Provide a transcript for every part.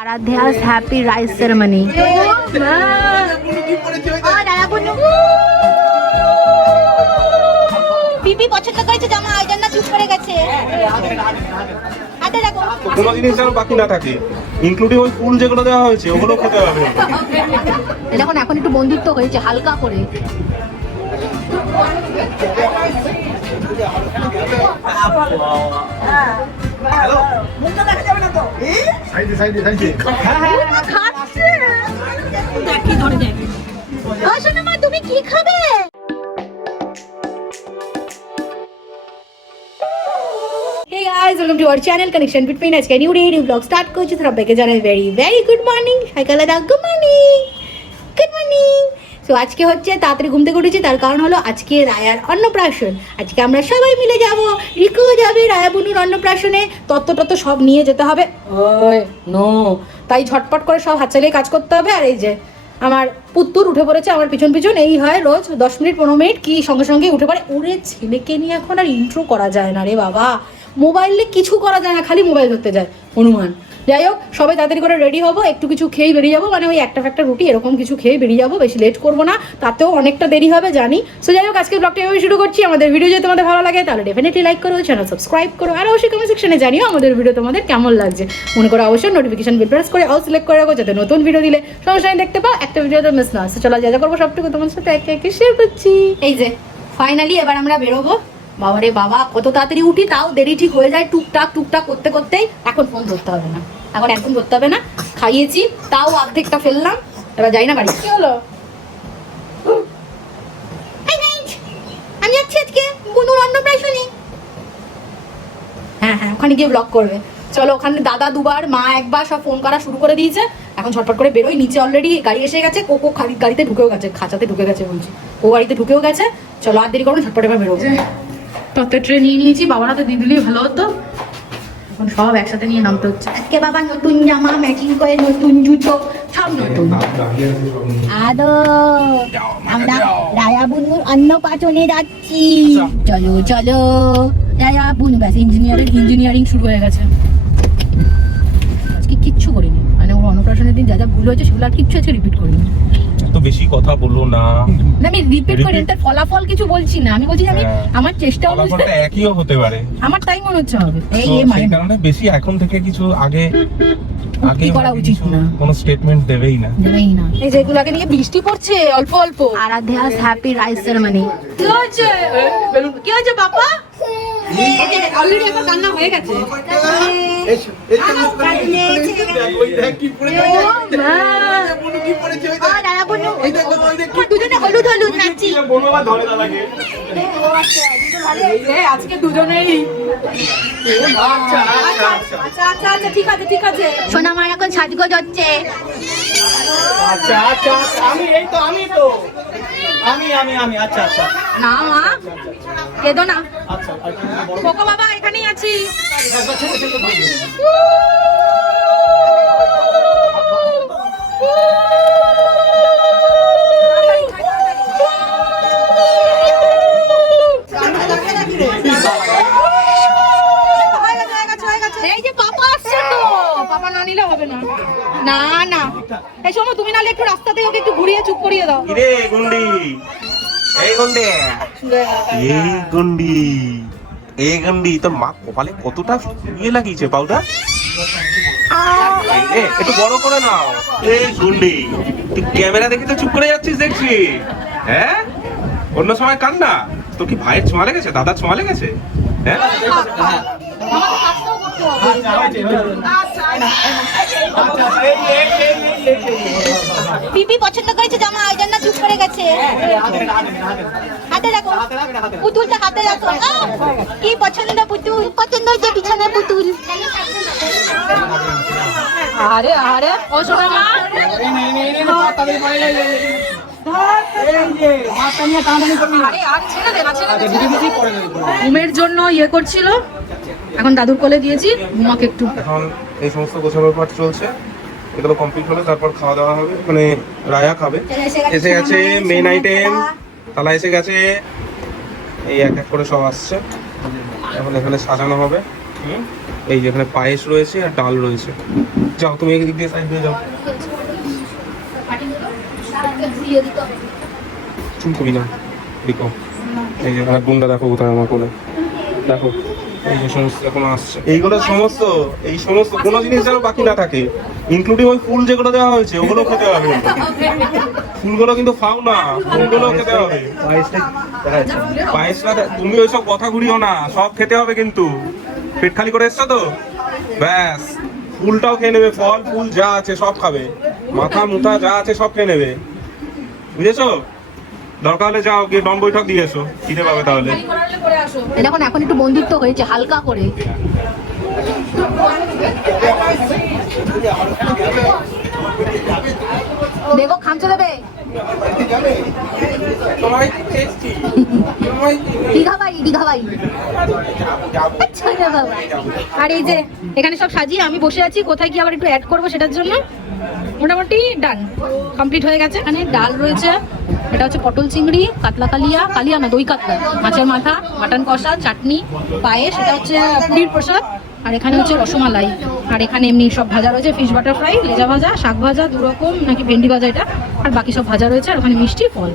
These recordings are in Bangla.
Aradhya's happy rice ceremony. পিপি পছন্দ করেছে জামা এই জন্য চুপ করে গেছে। হাতে রাখো। কোনো জিনিস যেন বাকি না থাকে, ইনক্লুডিং ওই ফুল যেগুলো দেওয়া হয়েছে ওগুলো খেতে হবে। দেখুন এখন একটু বন্ধুত্ব হয়েছে হালকা করে। তুমি কি খাবে? Hey guys, welcome to our channel Connection Between. আজকে new day new vlog start করছি। সবাইকে জানাই ভেরি গুড মর্নিং। হাই কালাদা, good morning. Good morning. So আজকে হচ্ছে তাড়াতাড়ি ঘুম থেকে উঠেছি, তার কারণ হলো আজকে রায়ার অন্নপ্রাশন। আজকে আমরা সবাই মিলে যাব, রিকুও যাবে রায়া বুনুর অন্নপ্রাশনে। তত্ত্ব সব নিয়ে যেতে হবে। ওই নো, তাই ঝটপট করে সব হাত চালিয়ে কাজ করতে হবে। আর এই যে আমার পুত্তুর উঠে পড়েছে আমার পিছন পিছন। এই হয় রোজ 10 মিনিট 15 মিনিট কি সঙ্গে সঙ্গে উঠে পড়ে। ওরে ছেলেকে নিয়ে এখন আর ইন্ট্রো করা যায় না রে বাবা, মোবাইলে কিছু করা যায় না, খালি মোবাইল ধরতে যায় হনুমান। যাই হোক, সবাই তাড়াতাড়ি করে রেডি হবো, একটু কিছু খেয়েই বেরিয়ে যাবো, মানে ওই একটা রুটি এরকম কিছু খেয়ে বেরিয়ে যাবো, বেশি লেট করবো না, তাতেও অনেকটা দেরি হবে জানি। সো যাই হোক, আজকে ব্লগটা এভাবে শুরু করছি। আমাদের ভিডিও যদি তোমাদের ভালো লাগে তাহলে ডেফিনেটলি লাইক করো, চ্যানেল সাবস্ক্রাইব করো, আর অবশ্যই কমেন্ট সেকশনে জানিও আমাদের ভিডিও তোমাদের কেমন লাগছে। মনে করো অবশ্যই নোটিফিকেশন বেল প্রেস করে অল সিলেক্ট করে রাখো, যাতে নতুন ভিডিও দিলে সঙ্গে সঙ্গে দেখতে পাও, একটা ভিডিও তো মিস না। সো চলো, যা করবো সবটুকু তোমার সাথে একে একে শেয়ার করছি। এই যে ফাইনালি এবার আমরা বেরোবো। বাবারে বাবা, কত তাড়াতাড়ি উঠি, তাও দেরি ঠিক হয়ে যায় টুকটাক করতে করতেই। এখন ফোন ধরতে হবে না, এখন একদম ধরতে হবে না। খাইয়েছি, তাও অর্ধেকটা ফেললাম। এবার যাই না বাড়ি। কি হলো? আমি যাচ্ছি আজকে বুনুর অন্নপ্রাশনে। হ্যাঁ, ওখানে গিয়ে ব্লগ করবে। চলো, ওখানে দাদা দুবার, মা একবার, সব ফোন করা শুরু করে দিয়েছে। এখন ঝটপট করে বেরোই। নিচে অলরেডি গাড়ি এসে গেছে। কোকো গাড়িতে ঢুকেও গেছে, খাঁচাতে ঢুকে গেছে বলছি, ও গাড়িতে ঢুকেও গেছে। চলো আর দেরি করো, ঝটপট এবার বেরোবো। তত ট্রেন নিয়ে নিয়েছি, বাবারা তো দিয়ে দিলেই ভালো হতো। এখন সব একসাথে নিয়ে নামতে হচ্ছে। আজকে বাবা নতুন জামা, ম্যাচিং করে নতুন জুতো, সব নতুন। আদো আমরা রায়া বুনুর অন্নপ্রাশনে যাচ্ছি। চলো রায়া বুনু। ব্যাস ইঞ্জিনিয়ারিং শুরু হয়ে গেছে। আজকে কিচ্ছু করিনি, মানে ওর অন্নপ্রাশনের দিন যা ভুল হয়েছে সেগুলো আর কিচ্ছু আজকে রিপিট করিনি। তো বেশি কথা বলো না। আমি রিপিট করি, তার ফলাফল কিছু বলছি না। আমি বলছি আমি আমার চেষ্টা ফলাফলটা একইও হতে পারে, আমার তাই মনে হচ্ছে হবে। সেই কারণে বেশি এখন থেকে কিছু আগে করা উচিত না, কোনো স্টেটমেন্ট দেবেই না। এই যেগুলোকে নিয়ে বৃষ্টি পড়ছে অল্প অল্প। আরাধ্যা's হ্যাপি রাইস সেরেমনি। কি হয়েছে বাবা? অলরেডি একবার কান্না হয়ে গেছে। হলুদ নাচছি। আজকে দুজনেই। আচ্ছা, ঠিক আছে। সোনা আমার এখন সাজগোজ হচ্ছে। আমি আচ্ছা না মা, কেঁদো না। কোকো বাবা এখানেই আছি। এই যে পাপা আসছে তো, পাপা না নিলে হবে না। না এই সময় তুমি নালে একটু রাস্তাতে ওকে একটু ঘুরিয়ে চুপ করিয়ে দাও। কিরে গুন্ডি, এই গুন্ডি তোর মা কপালে কতটা ইয়ে লাগিয়েছে পাউডার। একটু বড় করে নাও। এই গুন্ডি, তুই ক্যামেরা দেখে তো চুপ করে যাচ্ছিস দেখছি। হ্যাঁ, অন্য সময় কান্না। তোর কি ভাইয়ের ছোঁয়া লেগেছে, দাদার ছোঁয়া লেগেছে? হ্যাঁ, পিপি পছন্দ করেছে জামা এই জন্য চুপ করে গেছে। হাতে রাখো, পুতুলটা হাতে রাখো। কি পছন্দ? পুতুল পছন্দ হয়েছে, পিছনে পুতুল। আরে ও সোনা মা, ঘুমের জন্য ইয়ে করছিল, এখন দাদুর কোলে দিয়েছি। ঘুমাকে একটু। এখন এই সমস্ত গোছানোর পাঠ চলছে, এগুলো কমপ্লিট হলে তারপর খাওয়া দাওয়া হবে, মানে রায়া খাবে। এসে গেছে মেইন আইটেম, তালা এসে গেছে। এই এক এক করে সব আসছে, এখন এখানে সাজানো হবে। এই যেখানে পায়েস রয়েছে আর ডাল রয়েছে, যাও তুমি এদিক দিয়ে সাইড দিয়ে যাও, চুপ করি না। দেখো এই যে আমার গুন্ডা দেখো কোথায় আমার কোলে, দেখো এই যে সমস্ত এখন আসছে, এইগুলো সমস্ত এই সমস্ত কোনো জিনিস যেন বাকি না থাকে, ইনক্লুডিং ওই ফুল যেগুলো দেওয়া হয়েছে ওগুলো খেতে হবে। ফুলগুলো কিন্তু খাও না, ফুলগুলো খেতে হবে। পায়েসটা তুমি ওইসব কথা ঘুরিও না, সব খেতে হবে কিন্তু। পেট খালি করে এসছো তো ব্যাস, ফুলটাও খেয়ে নেবে, ফল ফুল যা আছে সব খাবে, মাথা মুথা যা আছে সব খেয়ে নেবে, বুঝেছো? দরকার হলে যাও গিয়ে ডন বৈঠক দিয়ে এসো, খিদে পাবে তাহলে। দেখুন এখন একটু বন্ধুত্ব হয়েছে হালকা করে। দেখো খামচে দেবে দীঘা ভাই। আচ্ছা বাবা। আর এই যে এখানে সব সাজিয়ে আমি বসে আছি, কোথায় কি আবার একটু অ্যাড করবো সেটার জন্য। মোটামুটি ডান কমপ্লিট হয়ে গেছে। এখানে ডাল রয়েছে, এটা হচ্ছে পটল চিংড়ি, কাতলা কালিয়া না দই কাতলা, মাছের মাথা, মাটন কষা, চাটনি, পায়েস, এটা হচ্ছে পুরীর প্রসাদ, আর এখানে হচ্ছে রসমালাই, আর এখানে এমনি সব ভাজা রয়েছে, ফিশ বাটার ফ্রাই, লেজা ভাজা, শাক ভাজা, দুরকম নাকি ভেন্ডি ভাজা এটা, আর বাকি সব ভাজা রয়েছে, আর ওখানে মিষ্টি ফল।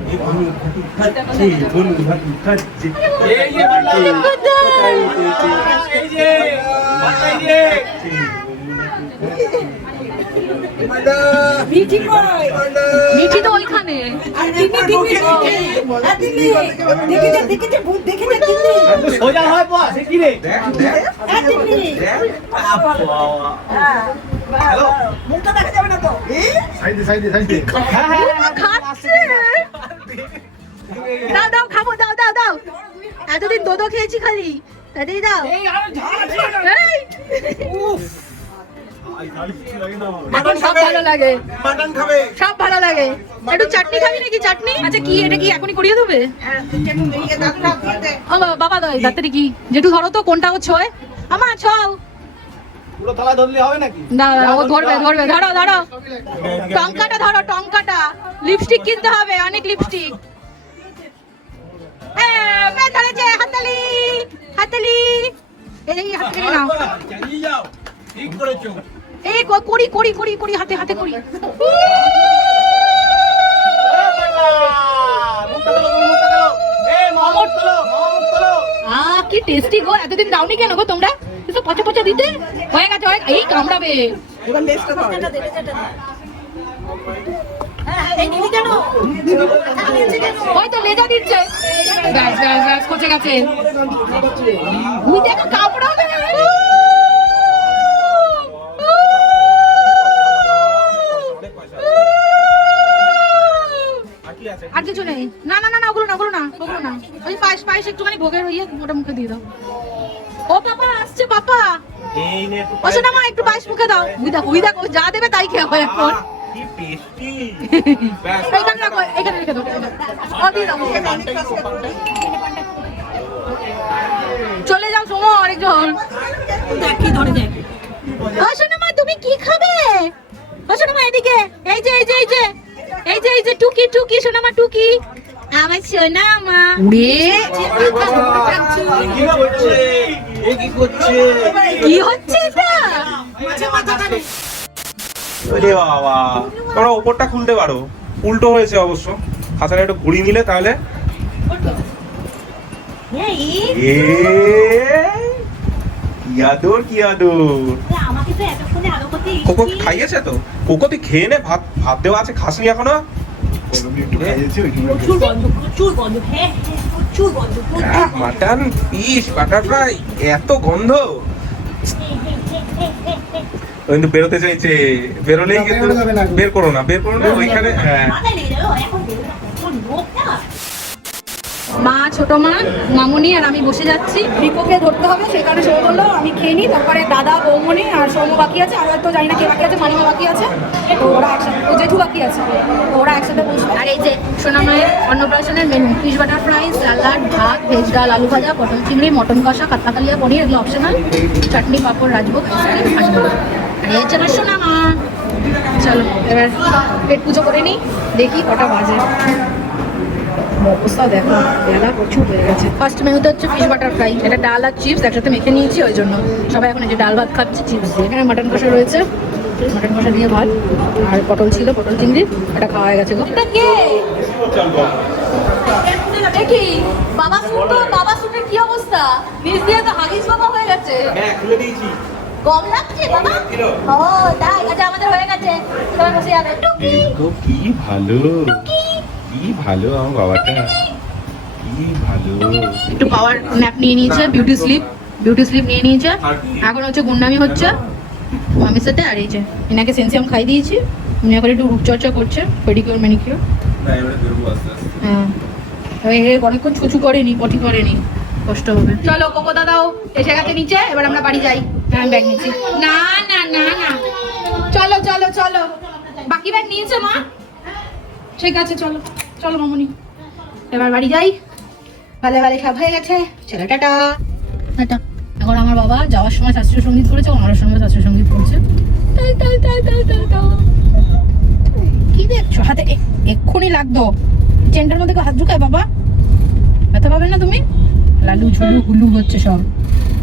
মিঠি তো ওইখানে। সোজা হয় বস কি রে মুখটা দেখা যাবে না তো, সাইডে খাচ্ছে। দাও খাবো, দাও। এতদিন দোদো খেয়েছি খালি, তাতেই দাও। সব ভালো লাগে, সব ভালো লাগে। একটু চাটনি খাবি নাকি? চাটনি আচ্ছা, কি এটা কি এখনই করিয়ে দেবে? বাবা তাড়াতাড়ি কি যেটু ধরো তো, কোনটা ও ছয় আমার ছও পুরো থালা ধরলে হবে নাকি? না ও ধরবে, ধরো টঙ্কাটা ধরো, টঙ্কাটা। লিপস্টিক কিনতে হবে, অনেক লিপস্টিক। হাততালি এই হাততালি নাও। চালিয়ে যাও, ঠিক করেছো। এই করি হাতে করি। কি টেস্টি গো, এতদিন দাওনি কেন গো তোমরা? এসব পচা দিতে হয়ে গেছে, এই কামড়াবে। ওই তো লেজা দিচ্ছে, ব্যাস পচে গেছে। কামড়াবে। আর কিছু নেই? না ওগুলো না। ওই পায়েস একটুখানি ভোগের ওটা মুখে দিয়ে দাও। ও পাপা আসছে, পাপা ও শোনা মা একটু পায়েস মুখে দাও। ওই দেখো যা দেবে তাই খেয়ে হয় এখন। এখানে রেখে দাও। চলে যাও সোমো, আরেকজন শোনা মা তুমি কি খাবে? শোনা মা এদিকে, এই যে টুকি শোনা মা, টুকি আমার সোনা মা। কি হচ্ছে এটা? বাবা তোমরা ওপরটা খুলতে পারো, উল্টো হয়েছে অবশ্য, খাতাটা একটু ঘুরিয়ে নিলে তাহলে। কি আদর কোকো খাইয়েছে তো? কোকো তুই খেয়ে নে, ভাত দেওয়া আছে, খাসনি এখনো? মাটন ফিশ বাটার ফ্রাই, এত গন্ধ। কিন্তু বেরোতে চাইছে, বেরোলেই কিন্তু বের করো না ওইখানে। হ্যাঁ মা, ছোট মা, মামনি আর আমি বসে যাচ্ছি। দীপকে ধরতে হবে, সেই কারণে সৌম বললো আমি খেয়ে নিই, তারপরে দাদা, বৌমনি আর সৌম বাকি আছে, আর হয়তো জানি না কে বাকি আছে, মানিমা বাকি আছে, তো ওরা একসাথে, ও জেঠু বাকি আছে, তো ওরা একসাথে বসবে। আর এই যে সোনামায়ের অন্নপ্রাশনের menu, fish butter fry, salad, ভাত, ভেজ ডাল, আলু ভাজা, পটল চিংড়ি, মটন কষা, কাতলা কালিয়া, পনির, এগুলো অপশনাল, চাটনি, পাঁপড়, রাজভোগ, আইসক্রিম, আর এই হচ্ছে না সোনামা। চলো এবার পেট পুজো করে নিই, দেখি কটা বাজে। অবস্থা দেখো, বেলা প্রচুর হয়ে গেছে। ফার্স্ট মেনুতে হচ্ছে ফিশ বাটার ফ্রাই, এটা ডাল আর চিপস একসাথে মেখে নিয়েছি, ওই জন্য সবাই এখন এই যে ডাল ভাত খাচ্ছে চিপস দিয়ে। এখানে মাটন কষা রয়েছে, মাটন কষা দিয়ে ভাত আর পটল ছিল, পটল চিংড়ি, এটা খাওয়া হয়ে গেছে গো। এটা কে? দেখি বাবা শুটের কি অবস্থা? নিচ দিয়ে তো হাগিস বাবা হয়ে গেছে। হ্যাঁ খুলে দিয়েছি। কম লাগছে বাবা? ও তাই, আচ্ছা আমাদের হয়ে গেছে। এবার বসে যাবে। টুকি দেখো কি ভালো, কি ভালো আমার বাবাটা, কি ভালো। একটু পাওয়ার ন্যাপ নিয়ে নিয়েছে, বিউটি স্লিপ নিয়ে নিয়েছে। এখন হচ্ছে গুন্ডামি হচ্ছে মামির সাথে। আর এই যে এনাকে সেন্সিয়াম খাই দিয়েছি, উনি এখন একটু রূপচর্চা করছে, পেডিকিউর ম্যানিকিউর। হ্যাঁ অনেকক্ষণ ছুচু করেনি, পটি করেনি, কষ্ট হবে। চলো কোকো দাদাও এসে গেছে নিচে, এবার আমরা বাড়ি যাই। আমি ব্যাগ নিচ্ছি। না না না না, চলো চলো চলো। বাকি ব্যাগ নিয়েছে মা? ঠিক আছে চলো চলো মামুনি, এবার বাড়ি যাই। ভালো ভালো সব হয়ে গেছে, চলো টাটা টাটা। এখন আমার বাবা যাওয়ার সময় শাস্ত্রীয় সঙ্গীত করেছে, আমার সময় শাস্ত্রীয় সঙ্গীত করছে। কি দেখছো হাতে? এক্ষুনি লাগতো। চেনটার মধ্যে হাত ঢুকায় বাবা, ব্যথা পাবে না তুমি? লালু ঝুলু হুলু হচ্ছে সব,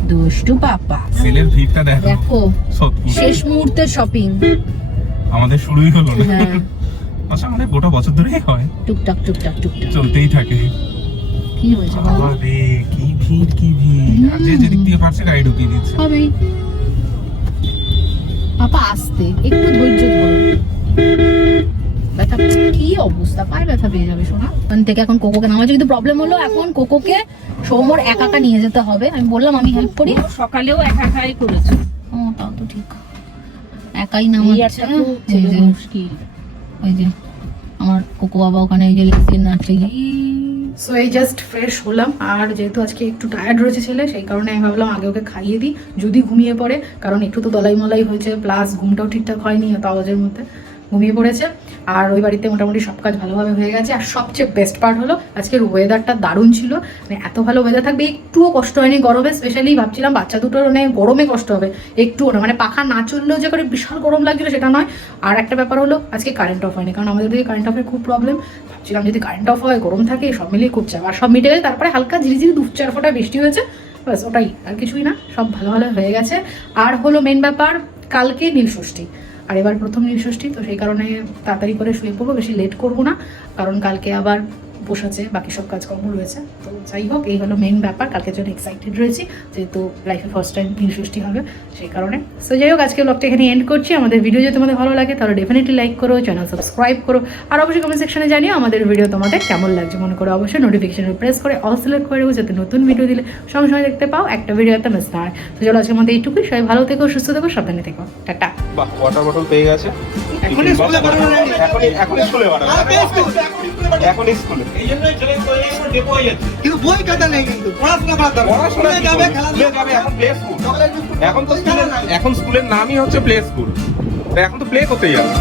দুষ্টু পাপা। সেলের ভিড়টা দেখো, দেখো শেষ মুহূর্তের শপিং আমাদের শুরুই হলো না। হ্যাঁ আচ্ছা আমাদের গোটা বছর ধরেই হয়, টুকটাক টুকটাক টুকটাক চলতেই থাকে। কি হয়েছে বাবা? আরে কি ভিড়, কি ভিড়। আর যে যেদিক দিয়ে পারছে গাড়ি ঢুকিয়ে দিচ্ছে। হবেই পাপা, আসতে একটু ধৈর্য ধরো। ব্যথা কি অবস্থা, পায়ে ব্যথা পেয়ে যাবে শোনা। ওখান থেকে এখন কোকোকে নামাচ্ছে, কিন্তু প্রবলেম হলো এখন কোকোকে সৌমর একা একা নিয়ে যেতে হবে। আমি বললাম আমি হেল্প করি, সকালেও একা একাই করেছে। ও তাও তো ঠিক, একাই নামাচ্ছে। এই যে মুশকিল। ওই যে আমার কোকো বাবা ওখানে এই যে লেসিন নাচছে। সো এই জাস্ট ফ্রেশ হলাম, আর যেহেতু আজকে একটু টায়ার্ড রয়েছে ছেলে, সেই কারণে আমি ভাবলাম আগে ওকে খাইয়ে দিই যদি ঘুমিয়ে পড়ে, কারণ একটু তো দলাই মলাই হয়েছে, প্লাস ঘুমটাও ঠিকঠাক হয়নি এত আওয়াজের মধ্যে, ঘুমিয়ে পড়েছে। আর ওই বাড়িতে মোটামুটি সব কাজ ভালোভাবে হয়ে গেছে। আর সবচেয়ে বেস্ট পার্ট হলো আজকের ওয়েদারটা দারুণ ছিল, মানে এত ভালো ওয়েদার থাকবে একটুও কষ্ট হয়নি গরমে। স্পেশালি ভাবছিলাম বাচ্চা দুটোর মানে গরমে কষ্ট হবে, একটুও না, মানে পাখা না চললেও যে করে বিশাল গরম লাগছিল সেটা নয়। আর একটা ব্যাপার হলো আজকে কারেন্ট অফ হয়নি, কারণ আমাদের দিকে কারেন্ট অফের খুব প্রবলেম। ভাবছিলাম যদি কারেন্ট অফ হয়, গরম থাকে, সব মিলিয়ে খুব চাপ। আর সব মিটে গেছে, তারপরে হালকা ঝিরিঝিরি 2-4 ফোঁটা বৃষ্টি হয়েছে, ব্যাস ওটাই, আর কিছুই না, সব ভালো ভালো হয়ে গেছে। আর হলো মেন ব্যাপার, কালকে নীলষষ্ঠী, আর এবার প্রথম নীলষষ্ঠী, তো সেই কারণে তাড়াতাড়ি করে শুয়ে পড়বো, বেশি লেট করবো না, কারণ কালকে আবার বসাচ্ছে, বাকি সব কাজকর্ম রয়েছে। তো যাই হোক, এই হলো মেন ব্যাপার, কালকের জন্য এক্সাইটেড রয়েছি, যেহেতু লাইফে ফার্স্ট টাইম নীলষষ্ঠী হবে, সেই কারণে। সো যাই হোক, আজকে ব্লগটা এখানে এন্ড করছি। আমাদের ভিডিও যদি তোমাদের ভালো লাগে তাহলে ডেফিনেটলি লাইক করো, চ্যানেল সাবস্ক্রাইব করো, আর অবশ্যই কমেন্ট সেকশনে জানিও আমাদের ভিডিও তোমাদের কেমন লাগছে। মনে করো অবশ্যই নোটিফিকেশন প্রেস করে অল সিলেক্ট করে দেবো, যাতে নতুন ভিডিও দিলে সঙ্গে সঙ্গে দেখতে পাও, একটা ভিডিও একটা মিস না হয়। তো চলো আজকের মধ্যে এইটুকুই, সবাই ভালো থেকো, সুস্থ থেকো, সাবধানে থেকো, টাটা। বাহ, ওয়াটার বটল পেয়ে গেছে। এখনই স্কুলে পাঠানো যায়নি। এখনই স্কুলে পাঠানো, এখনই স্কুলে। এই জন্যই ছেলে ডেপো হয়ে যাচ্ছে। কিন্তু বই খাতা নেই, কিন্তু পড়াশোনা করাতে হবে। পড়াশোনা স্কুলে যাবে, খেলাধুলা যাবে, এখন প্লে স্কুল। সকালে একটু এখন তো স্কুলের নামই হচ্ছে প্লে স্কুল, এখন তো প্লে করতে যাবে।